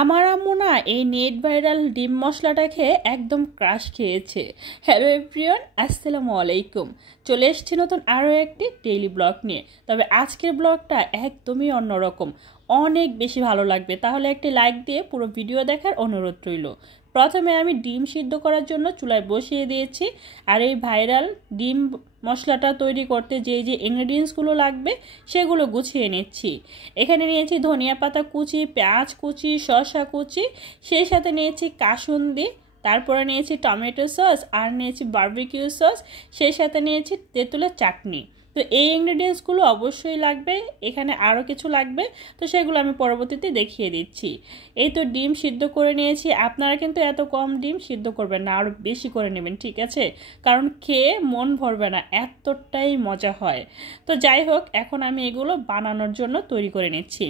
আমার আম্মু না এই নেট ভাইরাল ডিম মশলাটা খেয়ে একদম ক্রাশ খেয়েছে। হ্যালো এভরিওয়ান, আসসালামু আলাইকুম। চলে এসেছি নতুন আরও একটি ডেইলি ব্লগ নিয়ে। তবে আজকের ব্লগটা একদমই অন্যরকম, অনেক বেশি ভালো লাগবে। তাহলে একটি লাইক দিয়ে পুরো ভিডিও দেখার অনুরোধ রইল। প্রথমে আমি ডিম সিদ্ধ করার জন্য চুলায় বসিয়ে দিয়েছি। আর এই ভাইরাল ডিম মশলাটা তৈরি করতে যে ইনগ্রেডিয়েন্টসগুলো লাগবে সেগুলো গুছিয়ে নিচ্ছি। এখানে নিয়েছি ধনিয়া পাতা কুচি, পেঁয়াজ কুচি, শসা কুচি, সেই সাথে নিয়েছি কাসুন্দি, তারপরে নিয়েছি টমেটো সস, আর নিয়েছি বারবিকিউ সস, সেই সাথে নিয়েছি তেঁতুলের চাটনি। তো এই ইনগ্রেডিয়েন্টসগুলো অবশ্যই লাগবে। এখানে আরও কিছু লাগবে, তো সেগুলো আমি পরবর্তীতে দেখিয়ে দিচ্ছি। এই তো ডিম সিদ্ধ করে নিয়েছি। আপনারা কিন্তু এত কম ডিম সিদ্ধ করবেন না, আরও বেশি করে নেবেন, ঠিক আছে? কারণ খেয়ে মন ভরবে না, এতটাই মজা হয়। তো যাই হোক, এখন আমি এগুলো বানানোর জন্য তৈরি করে নিচ্ছি।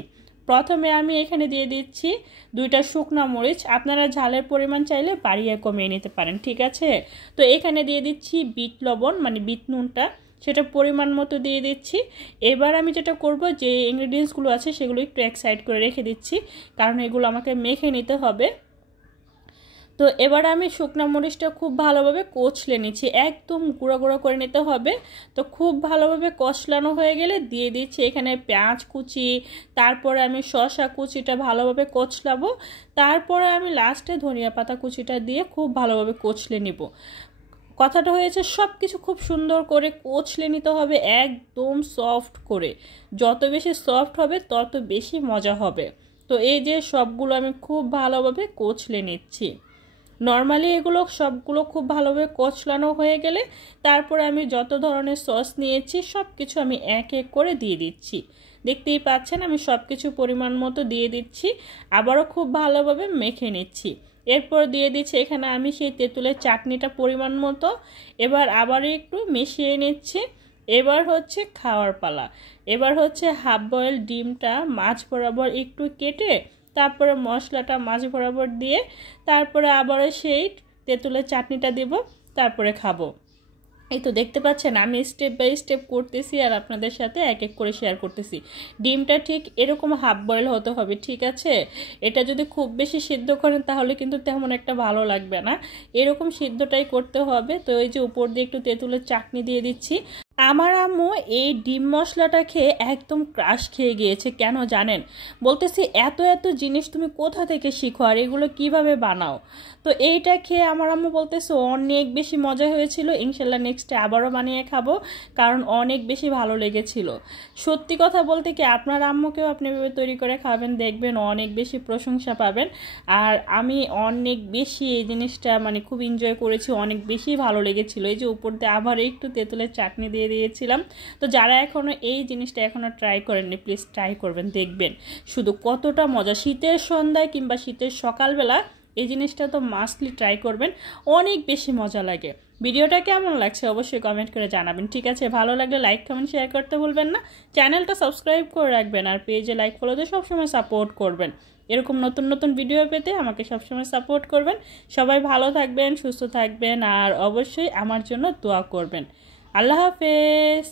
প্রথমে আমি এখানে দিয়ে দিচ্ছি 2টা শুকনো মরিচ। আপনারা ঝালের পরিমাণ চাইলে বাড়িয়ে কমিয়ে নিতে পারেন, ঠিক আছে? তো এখানে দিয়ে দিচ্ছি বিট লবণ, মানে বিট নুনটা, সেটা পরিমাণ মতো দিয়ে দিচ্ছি। এবার আমি যেটা করব, যে ইনগ্রেডিয়েন্টসগুলো আছে সেগুলো একটু এক সাইড করে রেখে দিচ্ছি, কারণ এগুলো আমাকে মেখে নিতে হবে। তো এবার আমি শুকনো মরিচটা খুব ভালোভাবে কচলে নিচ্ছি, একদম গুঁড়ো গুঁড়ো করে নিতে হবে। তো খুব ভালোভাবে কষলানো হয়ে গেলে দিয়ে দিচ্ছি এখানে পেঁয়াজ কুচি, তারপরে আমি শসা কুচিটা ভালোভাবে কচলাবো, তারপরে আমি লাস্টে ধনিয়া পাতা কুচিটা দিয়ে খুব ভালোভাবে কচলে নিব। কথাটা হয়েছে, সব কিছু খুব সুন্দর করে কচলে নিতে হবে, একদম সফট করে। যত বেশি সফট হবে তত বেশি মজা হবে। তো এই যে সবগুলো আমি খুব ভালোভাবে কচলে নিচ্ছি। নর্মালি এগুলো সবগুলো খুব ভালোভাবে কচলানো হয়ে গেলে তারপরে আমি যত ধরনের সস নিয়েছি সব কিছু আমি এক এক করে দিয়ে দিচ্ছি। দেখতেই পাচ্ছেন আমি সব কিছু পরিমাণ মতো দিয়ে দিচ্ছি, আবারও খুব ভালোভাবে মেখে নিচ্ছি। এরপর দিয়ে দিচ্ছি এখানে আমি সেই তেঁতুলের চাটনিটা পরিমাণ মতো। এবার আবার একটু মিশিয়ে নিচ্ছি। এবার হচ্ছে খাওয়ার পালা। এবার হচ্ছে হাফ বয়েল ডিমটা মাঝ বরাবর একটু কেটে, তারপরে মশলাটা মাঝ বরাবর দিয়ে, তারপরে আবারও সেই তেঁতুলের চাটনিটা দেব, তারপরে খাবো। এই তো দেখতে পাচ্ছেন আমি স্টেপ বাই স্টেপ করতেছি আর আপনাদের সাথে এক এক করে শেয়ার করতেছি। ডিমটা ঠিক এরকম হাফ বয়েল হতে হবে, ঠিক আছে? এটা যদি খুব বেশি সিদ্ধ করেন তাহলে কিন্তু তেমন একটা ভালো লাগবে না, এরকম সিদ্ধটাই করতে হবে। তো এই যে উপর দিয়ে একটু তেঁতুলের চাটনি দিয়ে দিচ্ছি। আমার আম্মু এই ডিম মশলাটা খেয়ে একদম ক্রাশ খেয়ে গিয়েছে। কেন জানেন? বলতেছি এত এত জিনিস তুমি কোথা থেকে শিখো আর এগুলো কিভাবে বানাও? তো এইটা খেয়ে আমার আম্মু বলতেছে অনেক বেশি মজা হয়েছিল, ইনশাল্লাহ নেক্সটে আবারও বানিয়ে খাবো, কারণ অনেক বেশি ভালো লেগেছিল। সত্যি কথা বলতে কি, আপনার আম্মুকেও আপনি এভাবে তৈরি করে খাবেন, দেখবেন অনেক বেশি প্রশংসা পাবেন। আর আমি অনেক বেশি এই জিনিসটা মানে খুব এনজয় করেছি, অনেক বেশি ভালো লেগেছিল। এই যে উপর দিয়ে আবার একটু তেঁতুলের চাটনি দিয়ে দিয়েছিলাম। তো যারা এখনও এই জিনিসটা এখনও ট্রাই করেননি, প্লিজ ট্রাই করবেন, দেখবেন শুধু কতটা মজা। শীতের সন্ধ্যায় কিংবা শীতের সকালবেলা এই জিনিসটা তো মাস্টলি ট্রাই করবেন, অনেক বেশি মজা লাগে। ভিডিওটা কেমন লাগছে অবশ্যই কমেন্ট করে জানাবেন, ঠিক আছে? ভালো লাগলে লাইক কমেন্ট শেয়ার করতে ভুলবেন না। চ্যানেলটা সাবস্ক্রাইব করে রাখবেন আর পেজে লাইক ফলো দিয়ে সবসময় সাপোর্ট করবেন। এরকম নতুন নতুন ভিডিও পেতে আমাকে সবসময় সাপোর্ট করবেন। সবাই ভালো থাকবেন, সুস্থ থাকবেন, আর অবশ্যই আমার জন্য দোয়া করবেন। আল্লাহ হাফেজ।